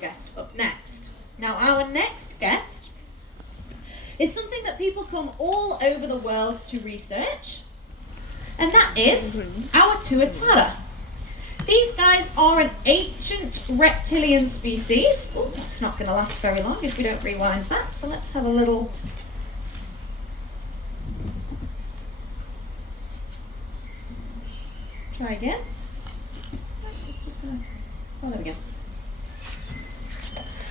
guest up next. Now, our next guest is something that people come all over the world to research, and that is our tuatara. These guys are an ancient reptilian species. Oh, that's not going to last very long if we don't rewind that, so let's have a little... Try again. Oh, there we go.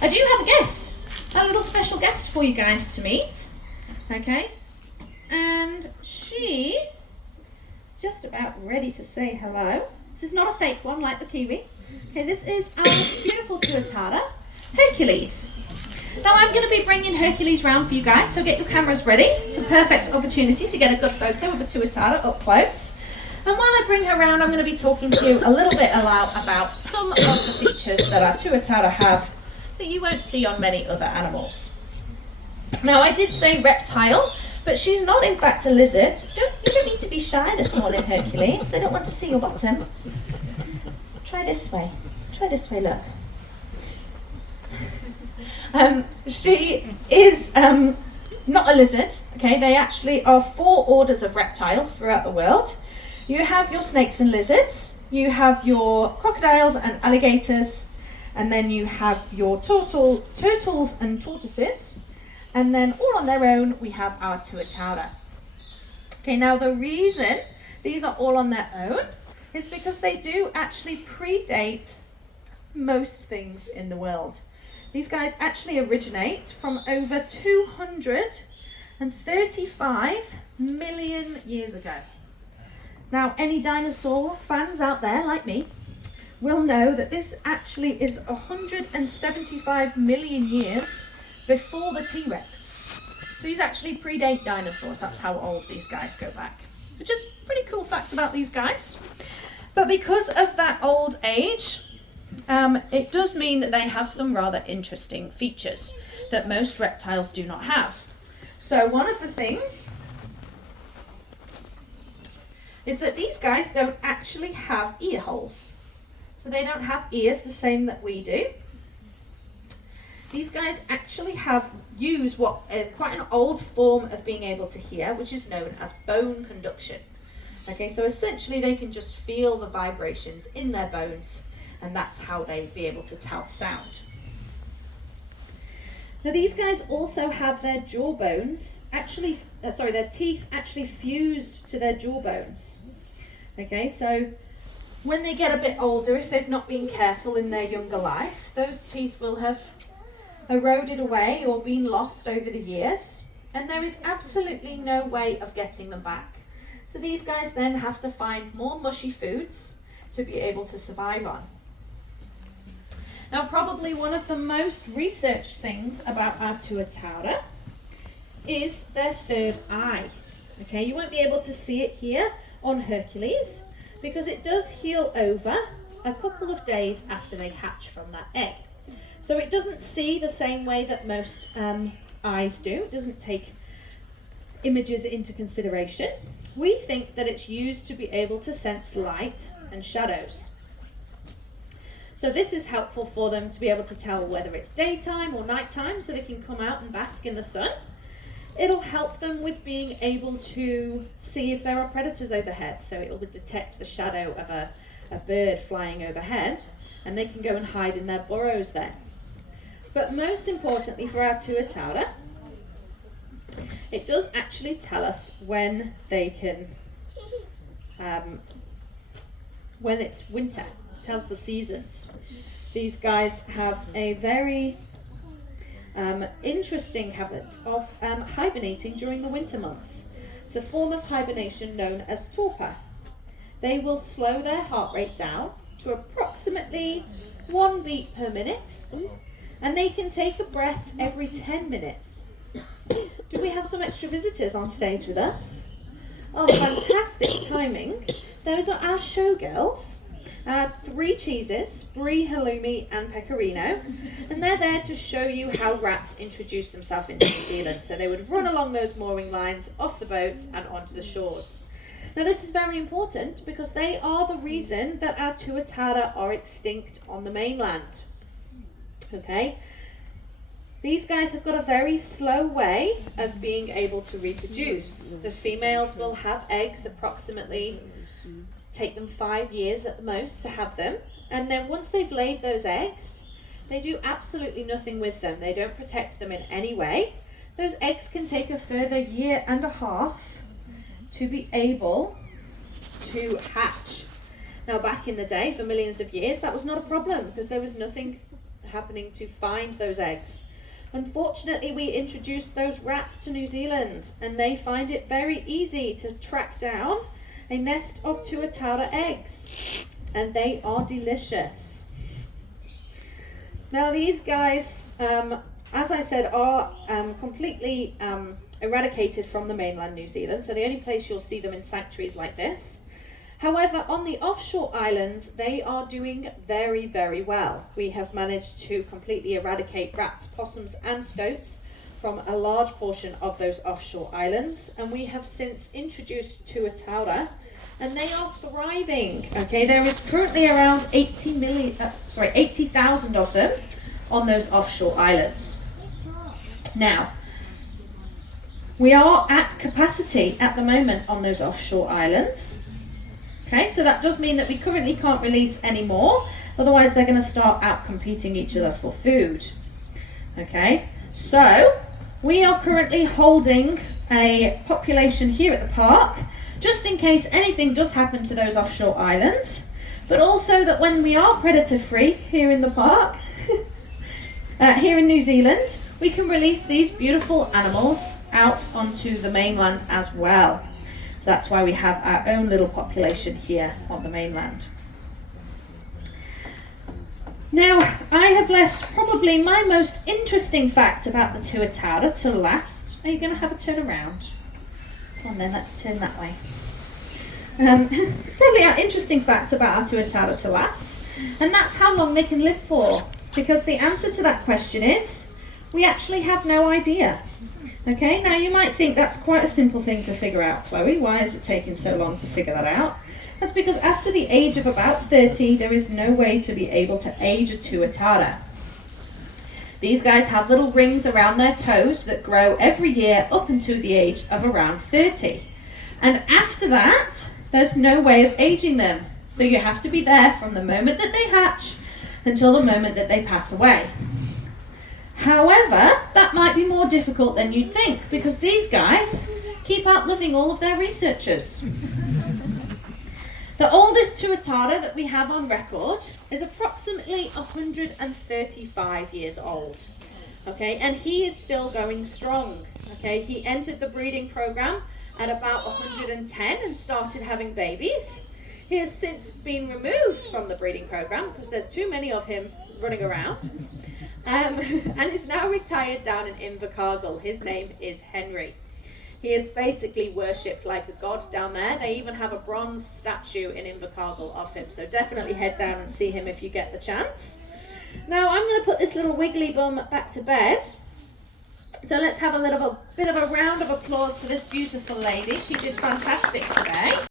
I do have a guest, a little special guest for you guys to meet, okay? And she is just about ready to say hello. This is not a fake one like the Kiwi. Okay, this is our beautiful tuatara, Hercules. Now I'm going to be bringing Hercules round for you guys, so get your cameras ready. It's a perfect opportunity to get a good photo of a tuatara up close. And while I bring her around, I'm going to be talking to you a little bit about some of the features that our tuatara have that you won't see on many other animals. Now, I did say reptile, but she's not in fact a lizard. You don't need to be shy this morning, Hercules. They don't want to see your bottom. Try this way, look. She is not a lizard, okay? They actually are 4 orders of reptiles throughout the world. You have your snakes and lizards, you have your crocodiles and alligators, and then you have your turtles and tortoises, and then all on their own we have our tuatara. Okay, now the reason these are all on their own is because they do actually predate most things in the world. These guys actually originate from over 235 million years ago. Now, any dinosaur fans out there, like me, will know that this actually is 175 million years before the T-Rex. So these actually predate dinosaurs. That's how old these guys go back. Which is a pretty cool fact about these guys. But because of that old age, it does mean that they have some rather interesting features that most reptiles do not have. So one of the things is that these guys don't actually have ear holes. So they don't have ears the same that we do. These guys actually use quite an old form of being able to hear, which is known as bone conduction. Okay, so essentially they can just feel the vibrations in their bones, and that's how they be able to tell sound. Now these guys also have their jawbones their teeth actually fused to their jawbones. Okay, so when they get a bit older, if they've not been careful in their younger life, those teeth will have eroded away or been lost over the years, and there is absolutely no way of getting them back. So these guys then have to find more mushy foods to be able to survive on. Now, probably one of the most researched things about our tuatara is their third eye. Okay, you won't be able to see it here on Hercules because it does heal over a couple of days after they hatch from that egg. So it doesn't see the same way that most eyes do. It doesn't take images into consideration. We think that it's used to be able to sense light and shadows. So this is helpful for them to be able to tell whether it's daytime or nighttime, so they can come out and bask in the sun. It'll help them with being able to see if there are predators overhead, so it will detect the shadow of a bird flying overhead, and they can go and hide in their burrows there. But most importantly for our tuatara, it does actually tell us when they can, when it's winter. It tells the seasons. These guys have a very interesting habit of hibernating during the winter months. It's a form of hibernation known as torpor. They will slow their heart rate down to approximately 1 beat per minute, and they can take a breath every 10 minutes. Do we have some extra visitors on stage with us? Oh, fantastic timing. Those are our showgirls. 3 cheeses, brie, halloumi and pecorino, and they're there to show you how rats introduce themselves into New Zealand. So they would run along those mooring lines, off the boats and onto the shores. Now this is very important because they are the reason that our tuatara are extinct on the mainland. Okay, these guys have got a very slow way of being able to reproduce. The females will have eggs approximately, take them 5 years at the most to have them, and then once they've laid those eggs, they do absolutely nothing with them. They don't protect them in any way. Those eggs can take a further 1.5 years to be able to hatch. Now back in the day, for millions of years, that was not a problem because there was nothing happening to find those eggs. Unfortunately, we introduced those rats to New Zealand and they find it very easy to track down a nest of tuatara eggs, and they are delicious. Now these guys, as I said, are completely eradicated from the mainland New Zealand, so the only place you'll see them in sanctuaries like this. However, on the offshore islands, they are doing very, very well. We have managed to completely eradicate rats, possums and stoats from a large portion of those offshore islands, and we have since introduced tuatara, and they are thriving. Okay, there is currently around 80,000 of them on those offshore islands. Now, we are at capacity at the moment on those offshore islands. Okay, so that does mean that we currently can't release any more, otherwise they're going to start out competing each other for food. Okay, so we are currently holding a population here at the park, just in case anything does happen to those offshore islands, but also that when we are predator free here in the park, here in New Zealand, we can release these beautiful animals out onto the mainland as well. So that's why we have our own little population here on the mainland. Now, I have left probably my most interesting fact about the tuatara to last. Are you going to have a turn around? Come on then, let's turn that way. Probably our interesting fact about our tuatara to last, and that's how long they can live for. Because the answer to that question is, we actually have no idea. Okay, now you might think that's quite a simple thing to figure out, Chloe. Why is it taking so long to figure that out? That's because after the age of about 30, there is no way to be able to age a tuatara. These guys have little rings around their toes that grow every year up until the age of around 30. And after that, there's no way of aging them. So you have to be there from the moment that they hatch until the moment that they pass away. However, that might be more difficult than you'd think, because these guys keep outliving all of their researchers. The oldest tuatara that we have on record is approximately 135 years old. Okay, and he is still going strong. Okay, he entered the breeding program at about 110 and started having babies. He has since been removed from the breeding program because there's too many of him running around. And is now retired down in Invercargill. His name is Henry. He is basically worshipped like a god down there. They even have a bronze statue in Invercargill of him. So definitely head down and see him if you get the chance. Now I'm going to put this little wiggly bum back to bed. So let's have a bit of a round of applause for this beautiful lady. She did fantastic today.